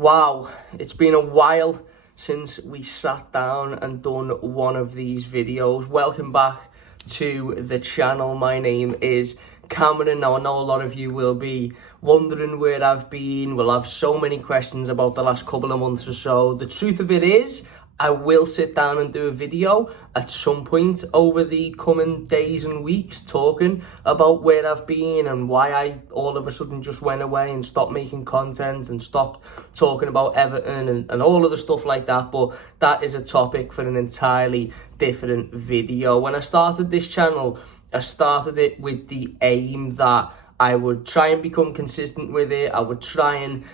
Wow, it's been a while since we sat down and done one of these videos. Welcome back to the channel. My name is Cameron. Now, I know a lot of you will be wondering where I've been. We'll have so many questions about the last couple of months or so. The truth of it is, I will sit down and do a video at some point over the coming days and weeks talking about where I've been and why I all of a sudden just went away and stopped making content and stopped talking about Everton and all of the stuff like that. But that is a topic for an entirely different video. When I started this channel, I started it with the aim that I would try and become consistent with it. I would try and,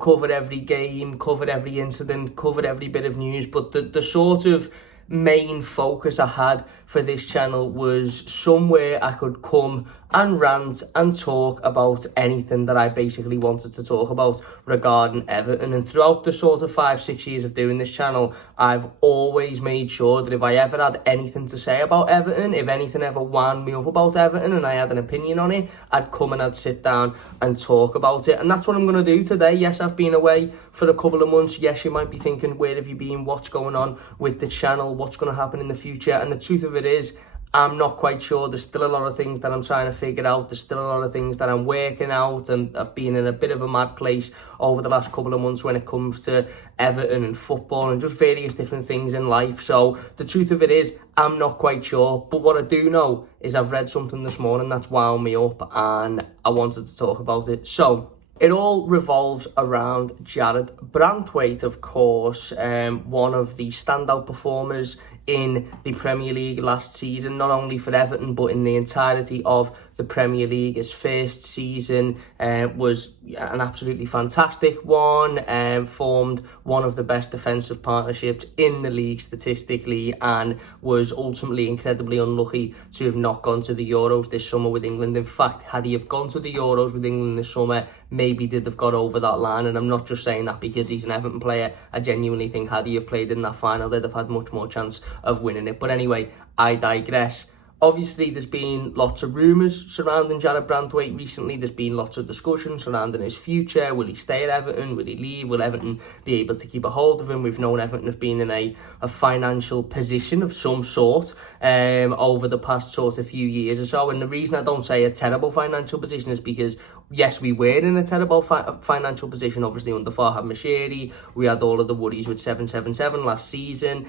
cover every game, cover every incident, cover every bit of news. But the sort of main focus I had for this channel was somewhere I could come and rant and talk about anything that I basically wanted to talk about regarding Everton. And throughout the sort of 5-6 years of doing this channel, I've always made sure that if I ever had anything to say about Everton, if anything ever wound me up about Everton and I had an opinion on it, I'd come and I'd sit down and talk about it. And that's what I'm going to do today. Yes, I've been away for a couple of months. Yes, you might be thinking, where have you been? What's going on with the channel? What's going to happen in the future? And the truth of it is, I'm not quite sure. There's still a lot of things that I'm trying to figure out. There's still a lot of things that I'm working out, and I've been in a bit of a mad place over the last couple of months when it comes to Everton and football and just various different things in life. So the truth of it is, I'm not quite sure. But what I do know is I've read something this morning that's wound me up and I wanted to talk about it. So it all revolves around Jarrad Branthwaite, of course, one of the standout performers in the Premier League last season, not only for Everton but in the entirety of the Premier League. His first season was an absolutely fantastic one, formed one of the best defensive partnerships in the league statistically, and was ultimately incredibly unlucky to have not gone to the Euros this summer with England. In fact, had he have gone to the Euros with England this summer, maybe did have got over that line. And I'm not just saying that because he's an Everton player. I genuinely think had he have played in that final, they'd have had much more chance of winning it. But anyway, I digress. Obviously, there's been lots of rumours surrounding Jarrad Branthwaite recently. There's been lots of discussion surrounding his future. Will he stay at Everton? Will he leave? Will Everton be able to keep a hold of him? We've known Everton have been in a financial position of some sort over the past sort of few years or so. And the reason I don't say a terrible financial position is because, yes, we were in a terrible financial position, obviously, under Farhad Moshiri. We had all of the worries with 777 last season.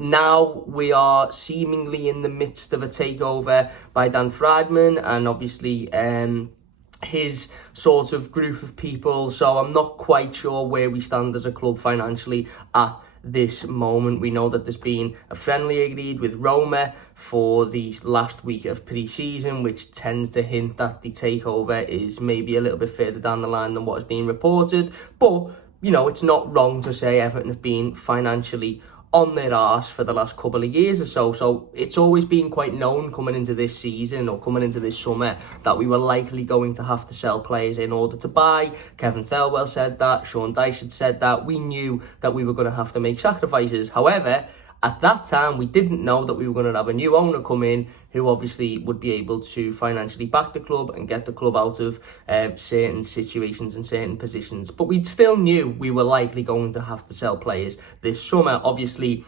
Now we are seemingly in the midst of a takeover by Dan Friedman and obviously his sort of group of people. So I'm not quite sure where we stand as a club financially at this moment. We know that there's been a friendly agreed with Roma for the last week of pre-season, which tends to hint that the takeover is maybe a little bit further down the line than what has been reported. But, you know, it's not wrong to say Everton have been financially on their arse for the last couple of years or so. So it's always been quite known coming into this season or coming into this summer that we were likely going to have to sell players in order to buy. Kevin Thelwell said that, Sean Dyche had said that. We knew that we were going to have to make sacrifices. However, at that time, we didn't know that we were going to have a new owner come in who obviously would be able to financially back the club and get the club out of certain situations and certain positions. But we still knew we were likely going to have to sell players this summer. Obviously,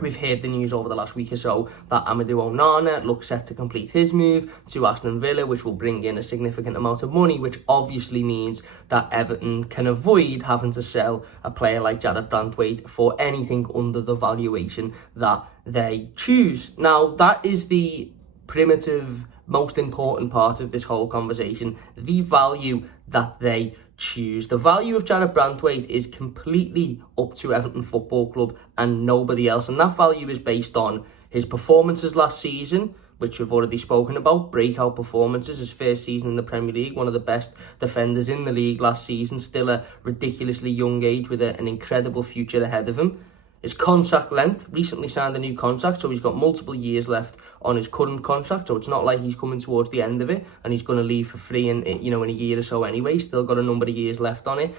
we've heard the news over the last week or so that Amadou Onana looks set to complete his move to Aston Villa, which will bring in a significant amount of money, which obviously means that Everton can avoid having to sell a player like Jarrad Branthwaite for anything under the valuation that they choose. Now, that is the primitive, most important part of this whole conversation, the value that they choose. The value of Jarrad Branthwaite is completely up to Everton Football Club and nobody else, and that value is based on his performances last season, which we've already spoken about, breakout performances, his first season in the Premier League, one of the best defenders in the league last season, still a ridiculously young age with an incredible future ahead of him. His contract length, recently signed a new contract, so he's got multiple years left on his current contract, so it's not like he's coming towards the end of it and he's going to leave for free in a year or so anyway. He's still got a number of years left on it.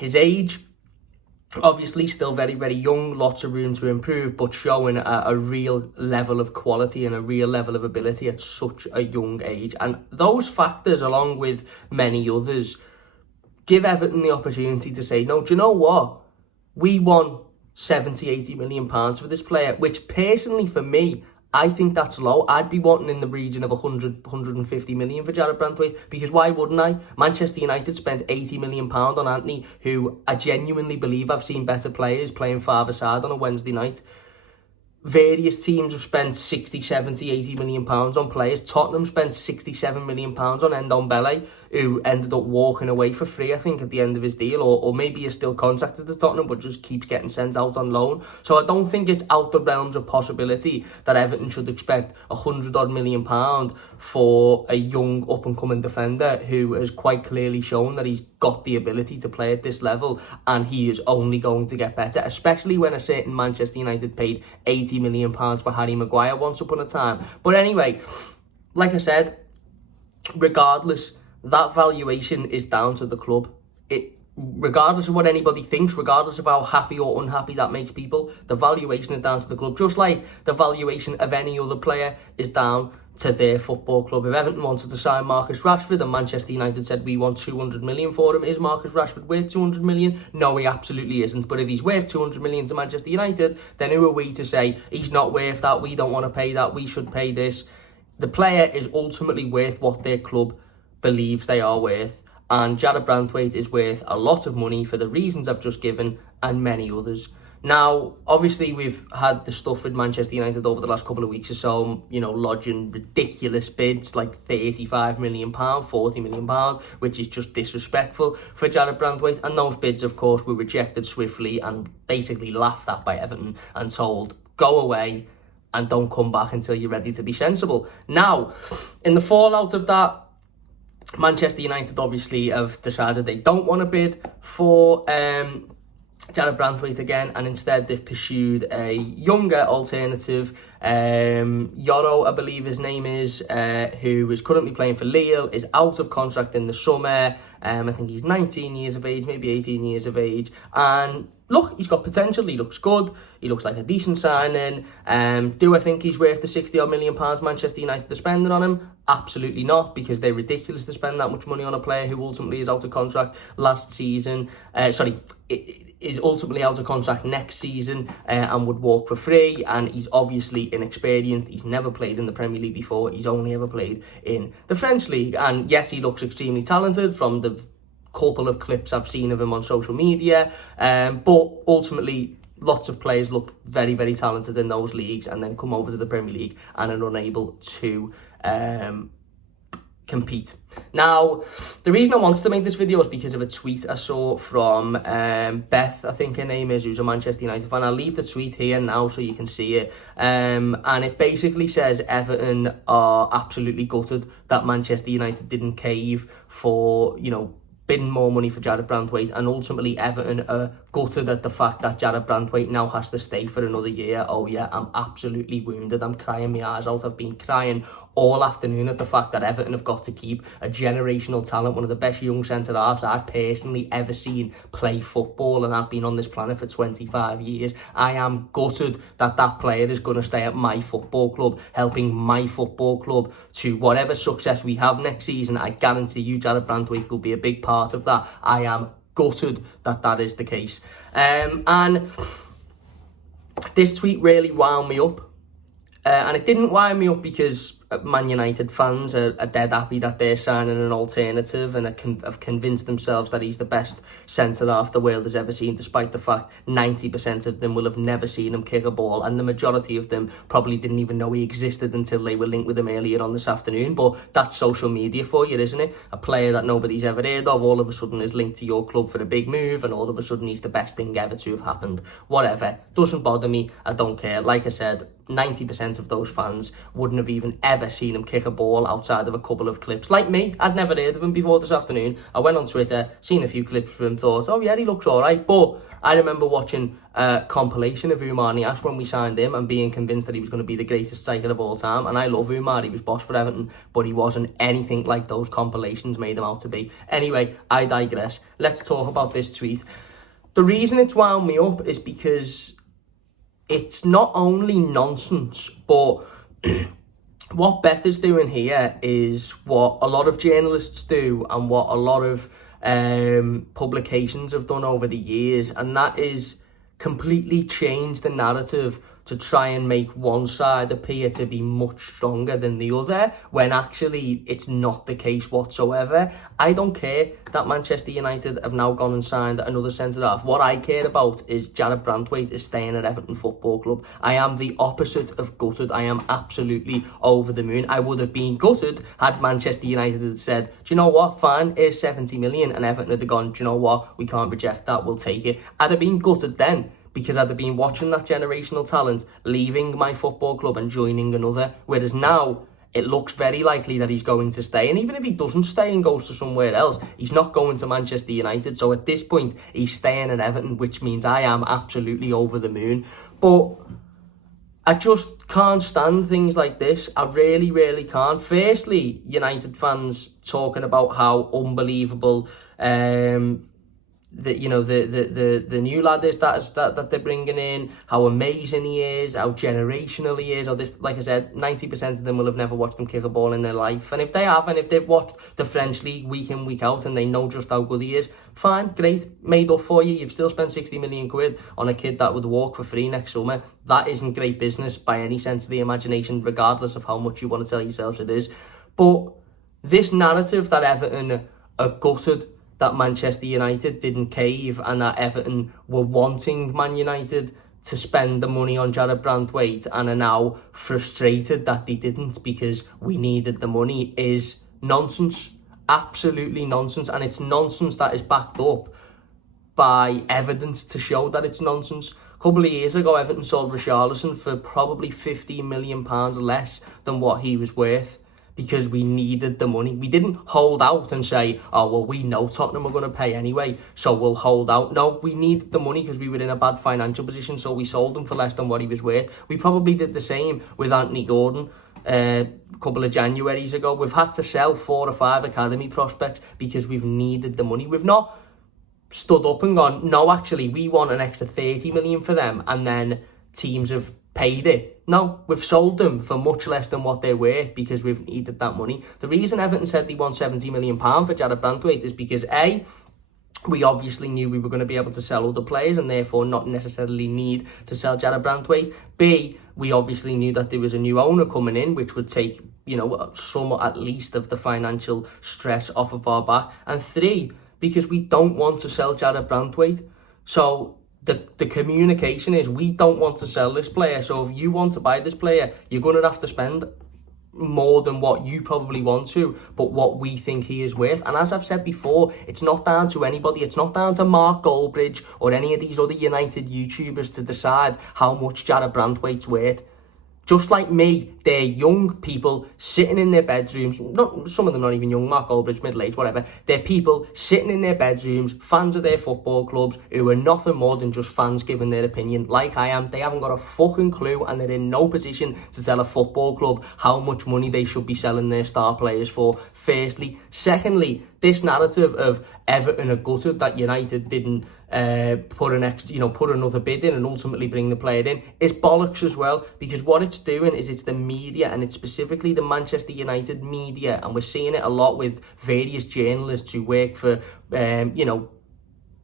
His age, obviously still very, very young, lots of room to improve, but showing a real level of quality and a real level of ability at such a young age. And those factors, along with many others, give Everton the opportunity to say, no, do you know what? We won 70, 80 million pounds for this player, which personally for me, I think that's low. I'd be wanting in the region of 100, 150 million for Jarrad Branthwaite, because why wouldn't I? Manchester United spent 80 million pounds on Anthony, who I genuinely believe I've seen better players playing farther side on a Wednesday night. Various teams have spent 60, 70, 80 million pounds on players. Tottenham spent 67 million pounds on Ndombele, who ended up walking away for free, I think, at the end of his deal, or maybe he's still contracted to Tottenham, but just keeps getting sent out on loan. So I don't think it's out the realms of possibility that Everton should expect £100 million for a young up-and-coming defender who has quite clearly shown that he's got the ability to play at this level, and he is only going to get better, especially when a certain Manchester United paid £80 million for Harry Maguire once upon a time. But anyway, like I said, regardless, that valuation is down to the club. Regardless of what anybody thinks, regardless of how happy or unhappy that makes people, the valuation is down to the club. Just like the valuation of any other player is down to their football club. If Everton wanted to sign Marcus Rashford and Manchester United said we want 200 million for him, is Marcus Rashford worth 200 million? No, he absolutely isn't. But if he's worth 200 million to Manchester United, then who are we to say he's not worth that, we don't want to pay that, we should pay this? The player is ultimately worth what their club believes they are worth, and Jarrad Branthwaite is worth a lot of money for the reasons I've just given and many others. Now, obviously, we've had the stuff with Manchester United over the last couple of weeks or so, you know, lodging ridiculous bids like £35 million, £40 million, which is just disrespectful for Jarrad Branthwaite. And those bids, of course, were rejected swiftly and basically laughed at by Everton and told, go away and don't come back until you're ready to be sensible. Now, in the fallout of that, Manchester United obviously have decided they don't want to bid for Jarrad Branthwaite again, and instead they've pursued a younger alternative. Yoro, I believe his name is, who is currently playing for Lille, is out of contract in the summer. I think he's 19 years of age, maybe 18 years of age, and look, he's got potential. He looks good. He looks like a decent signing. Do I think he's worth the £60 million Manchester United are spending on him? Absolutely not, because they're ridiculous to spend that much money on a player who ultimately is out of contract last season. Is ultimately out of contract next season and would walk for free. And he's obviously inexperienced. He's never played in the Premier League before. He's only ever played in the French league. And yes, he looks extremely talented from the couple of clips I've seen of him on social media, but ultimately lots of players look very, very talented in those leagues and then come over to the Premier League and are unable to compete. Now, the reason I wanted to make this video is because of a tweet I saw from Beth, I think her name is, who's a Manchester United fan. I'll leave the tweet here now so you can see it. And it basically says Everton are absolutely gutted that Manchester United didn't cave for, you know, bidding more money for Jarrad Branthwaite, and ultimately Everton are gutted at the fact that Jarrad Branthwaite now has to stay for another year. Oh yeah, I'm absolutely wounded. I'm crying my eyes out. I've been crying all afternoon at the fact that Everton have got to keep a generational talent, one of the best young centre-halves I've personally ever seen play football, and I've been on this planet for 25 years. I am gutted that that player is going to stay at my football club, helping my football club to whatever success we have next season. I guarantee you Jarrad Branthwaite will be a big part of that. I am gutted that that is the case. And this tweet really wound me up. And it didn't wind me up because Man United fans are dead happy that they're signing an alternative and have convinced themselves that he's the best centre-half the world has ever seen, despite the fact 90% of them will have never seen him kick a ball, and the majority of them probably didn't even know he existed until they were linked with him earlier on this afternoon. But that's social media for you, isn't it? A player that nobody's ever heard of all of a sudden is linked to your club for a big move, and all of a sudden he's the best thing ever to have happened. Whatever. Doesn't bother me. I don't care. Like I said, 90% of those fans wouldn't have even ever seen him kick a ball outside of a couple of clips. Like me, I'd never heard of him before this afternoon. I went on Twitter, seen a few clips from him, thought, oh yeah, he looks alright. But I remember watching a compilation of Umar Niasse when we signed him and being convinced that he was going to be the greatest striker of all time. And I love Umar, he was boss for Everton, but he wasn't anything like those compilations made him out to be. Anyway, I digress. Let's talk about this tweet. The reason it's wound me up is because it's not only nonsense, but what Beth is doing here is what a lot of journalists do and what a lot of publications have done over the years, and that is completely change the narrative to try and make one side appear to be much stronger than the other, when actually it's not the case whatsoever. I don't care that Manchester United have now gone and signed another centre-half. What I care about is Jarrad Branthwaite is staying at Everton Football Club. I am the opposite of gutted. I am absolutely over the moon. I would have been gutted had Manchester United had said, do you know what, fine, here's 70 million, and Everton had gone, do you know what, we can't reject that, we'll take it. I'd have been gutted then, because I'd have been watching that generational talent leaving my football club and joining another. Whereas now, it looks very likely that he's going to stay. And even if he doesn't stay and goes to somewhere else, he's not going to Manchester United. So at this point, he's staying at Everton, which means I am absolutely over the moon. But I just can't stand things like this. I really, really can't. Firstly, United fans talking about how unbelievable the new lad is that they're bringing in, how amazing he is, how generational he is. Or this, like I said, 90% of them will have never watched him kick a ball in their life. And if they have, and if they've watched the French league week in, week out, and they know just how good he is, fine, great, made up for you. You've still spent 60 million quid on a kid that would walk for free next summer. That isn't great business by any sense of the imagination, regardless of how much you want to tell yourselves it is. But this narrative that Everton are gutted that Manchester United didn't cave, and that Everton were wanting Man United to spend the money on Jarrad Branthwaite and are now frustrated that they didn't because we needed the money, is nonsense. Absolutely nonsense. And it's nonsense that is backed up by evidence to show that it's nonsense. A couple of years ago, Everton sold Richarlison for probably £15 million less than what he was worth, because we needed the money. We didn't hold out and say, oh, well, we know Tottenham are going to pay anyway, so we'll hold out. No, we needed the money because we were in a bad financial position, so we sold him for less than what he was worth. We probably did the same with Anthony Gordon a couple of Januaries ago. We've had to sell 4 or 5 academy prospects because we've needed the money. We've not stood up and gone, no, actually, we want an extra 30 million for them, and then teams have paid it. No, we've sold them for much less than what they're worth because we've needed that money. The reason Everton said they want £70 million for Jarrad Branthwaite is because A, we obviously knew we were going to be able to sell other players and therefore not necessarily need to sell Jarrad Branthwaite. B, we obviously knew that there was a new owner coming in, which would take, some at least of the financial stress off of our back. And 3, because we don't want to sell Jarrad Branthwaite. So the communication is, we don't want to sell this player. So if you want to buy this player, you're going to have to spend more than what you probably want to, but what we think he is worth. And as I've said before, it's not down to anybody. It's not down to Mark Goldbridge or any of these other United YouTubers to decide how much Jarrad Branthwaite's worth. Just like me, they're young people sitting in their bedrooms. Some of them not even young, Mark Goldbridge, middle-aged, whatever. They're people sitting in their bedrooms, fans of their football clubs, who are nothing more than just fans giving their opinion, like I am. They haven't got a fucking clue, and they're in no position to tell a football club how much money they should be selling their star players for, firstly. Secondly, this narrative of Everton are gutted that United didn't put another bid in and ultimately bring the player in is bollocks as well, because what it's doing is it's the media, and it's specifically the Manchester United media, and we're seeing it a lot with various journalists who work for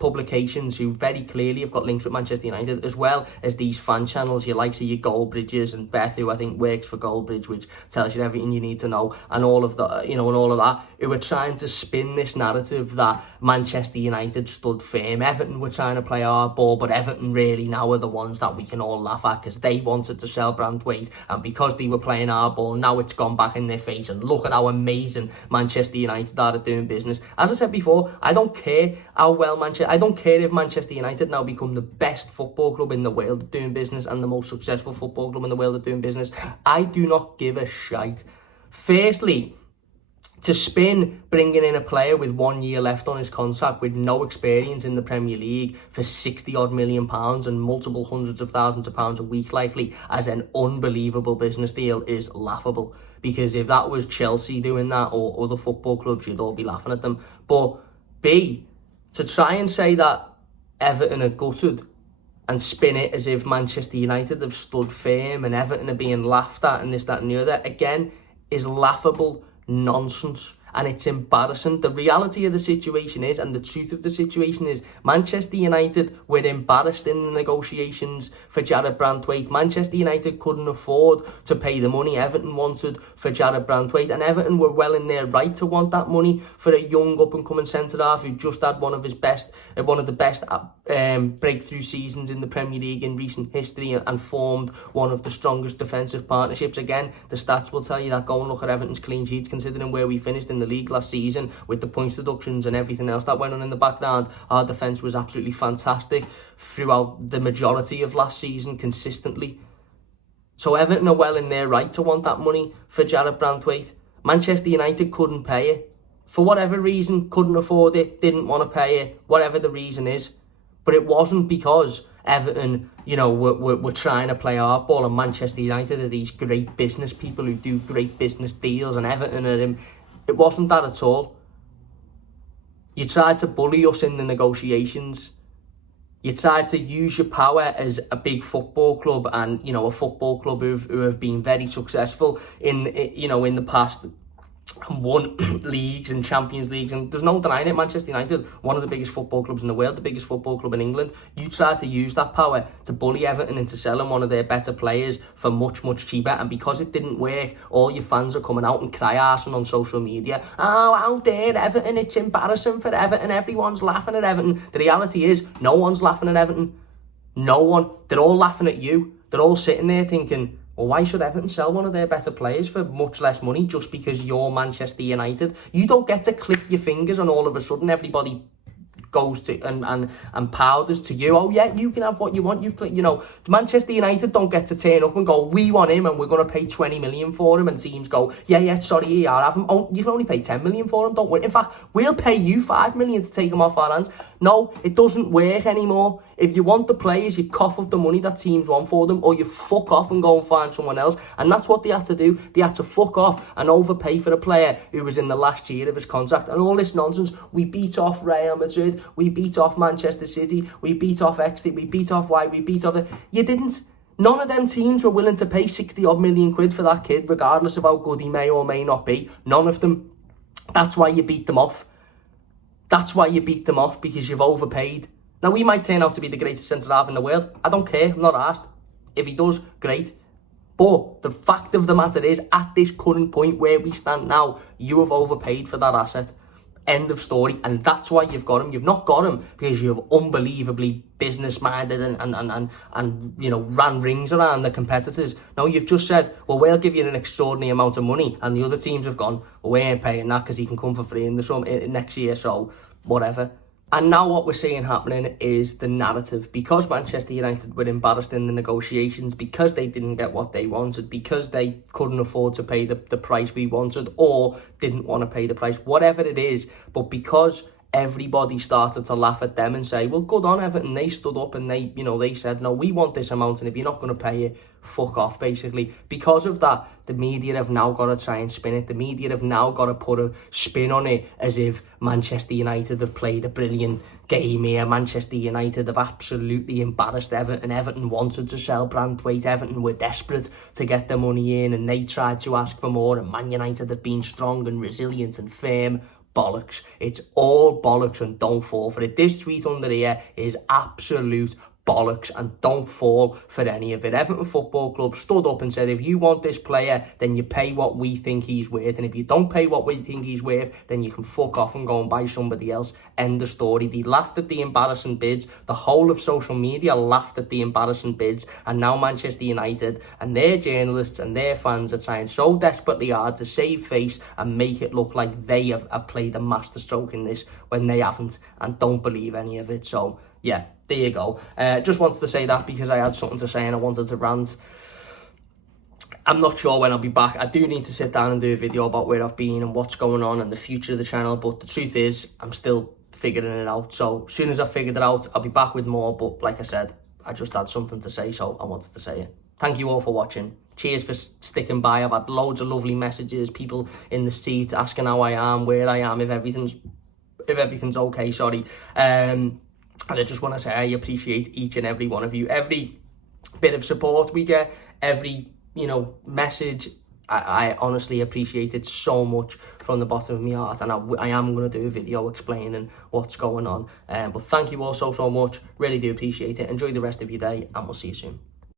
publications who very clearly have got links with Manchester United, as well as these fan channels, your likes of your Goldbridges and Beth, who I think works for Goldbridge, which tells you everything you need to know, and all of that, and all of that, who are trying to spin this narrative that Manchester United stood firm. Everton were trying to play our ball, but Everton really now are the ones that we can all laugh at because they wanted to sell Branthwaite, and because they were playing our ball, now it's gone back in their face, and look at how amazing Manchester United are at doing business. As I said before, I don't care how well I don't care if Manchester United now become the best football club in the world at doing business and the most successful football club in the world at doing business. I do not give a shite. Firstly, to spin bringing in a player with 1 year left on his contract with no experience in the Premier League for 60 odd million pounds and multiple hundreds of thousands of pounds a week likely as an unbelievable business deal is laughable. Because if that was Chelsea doing that or other football clubs, you'd all be laughing at them. But B, to try and say that Everton are gutted and spin it as if Manchester United have stood firm and Everton are being laughed at and this, that and the other, again, is laughable nonsense. and it's embarrassing. The reality of the situation is, and the truth of the situation is, Manchester United were embarrassed in the negotiations for Jarrad Branthwaite. Manchester United couldn't afford to pay the money Everton wanted for Jarrad Branthwaite, and Everton were well in their right to want that money for a young up-and-coming centre-half who just had one of the best breakthrough seasons in the Premier League in recent history, and formed one of the strongest defensive partnerships. Again, the stats will tell you that. Go and look at Everton's clean sheets, considering where we finished in the league last season with the points deductions and everything else that went on in the background. Our defence was absolutely fantastic throughout the majority of last season, consistently. So Everton are well in their right to want that money for Jarrad Branthwaite. Manchester United couldn't pay it. For whatever reason, couldn't afford it, didn't want to pay it, whatever the reason is. But it wasn't because Everton, were trying to play hardball, and Manchester United are these great business people who do great business deals, and Everton are him. It wasn't that at all. You tried to bully us in the negotiations. You tried to use your power as a big football club, and a football club who have been very successful in the past, and won leagues and Champions Leagues, and there's no denying it. Manchester United, one of the biggest football clubs in the world, the biggest football club in England. You tried to use that power to bully Everton into selling one of their better players for much, much cheaper, and because it didn't work, all your fans are coming out and cry-arsing on social media. Oh, how dare Everton, it's embarrassing for Everton, everyone's laughing at Everton. The reality is, no one's laughing at Everton. No one. They're all laughing at you. They're all sitting there thinking, well, why should Everton sell one of their better players for much less money just because you're Manchester United? You don't get to click your fingers and all of a sudden everybody goes to and powders to you. Oh yeah, you can have what you want. Manchester United don't get to turn up and go, we want him and we're going to pay 20 million for him, and teams go, yeah, sorry, you have him. Oh, you can only pay 10 million for him, don't we? In fact, we'll pay you 5 million to take him off our hands. No, it doesn't work anymore. If you want the players, you cough up the money that teams want for them, or you fuck off and go and find someone else. And that's what they had to do. They had to fuck off and overpay for a player who was in the last year of his contract. And all this nonsense. We beat off Real Madrid, we beat off Manchester City, we beat off Exeter, we beat off White, we beat off... You didn't. None of them teams were willing to pay 60 odd million quid for that kid, regardless of how good he may or may not be. None of them. That's why you beat them off. That's why you beat them off, because you've overpaid. Now, he might turn out to be the greatest centre-half in the world. I don't care. I'm not asked. If he does, great. But the fact of the matter is, at this current point where we stand now, you have overpaid for that asset. End of story. And that's why you've got him. You've not got him because you're unbelievably business-minded and ran rings around the competitors. No, you've just said, well, we'll give you an extraordinary amount of money. And the other teams have gone, well, we ain't paying that because he can come for free in the next year, so whatever. And now what we're seeing happening is the narrative. Because Manchester United were embarrassed in the negotiations, because they didn't get what they wanted, because they couldn't afford to pay the price we wanted, or didn't want to pay the price, whatever it is, but because everybody started to laugh at them and say, well, good on Everton, they stood up and they said, no, we want this amount, and if you're not going to pay it, fuck off, basically. Because of that, the media have now got to try and spin it. The media have now got to put a spin on it as if Manchester United have played a brilliant game here. Manchester United have absolutely embarrassed Everton. Everton wanted to sell Branthwaite. Everton were desperate to get their money in, and they tried to ask for more, and Man United have been strong and resilient and firm. Bollocks. It's all bollocks, and don't fall for it. This tweet under here is absolute bollocks, and don't fall for any of it. Everton Football Club stood up and said, if you want this player, then you pay what we think he's worth, and if you don't pay what we think he's worth, then you can fuck off and go and buy somebody else. End of story. They laughed at the embarrassing bids. The whole of social media laughed at the embarrassing bids, and now Manchester United and their journalists and their fans are trying so desperately hard to save face and make it look like they have played a masterstroke in this when they haven't, and don't believe any of it. So yeah, there you go. Just wanted to say that because I had something to say and I wanted to rant. I'm not sure when I'll be back. I do need to sit down and do a video about where I've been and what's going on and the future of the channel, but the truth is, I'm still figuring it out. So as soon as I've figured it out, I'll be back with more. But like I said, I just had something to say, so I wanted to say it. Thank you all for watching. Cheers for sticking by. I've had loads of lovely messages, people in the seat asking how I am, where I am, if everything's okay, sorry. And I just want to say I appreciate each and every one of you. Every bit of support we get, every, message, I honestly appreciate it so much from the bottom of my heart, and I am going to do a video explaining what's going on. But thank you all so much. Really do appreciate it. Enjoy the rest of your day, and we'll see you soon.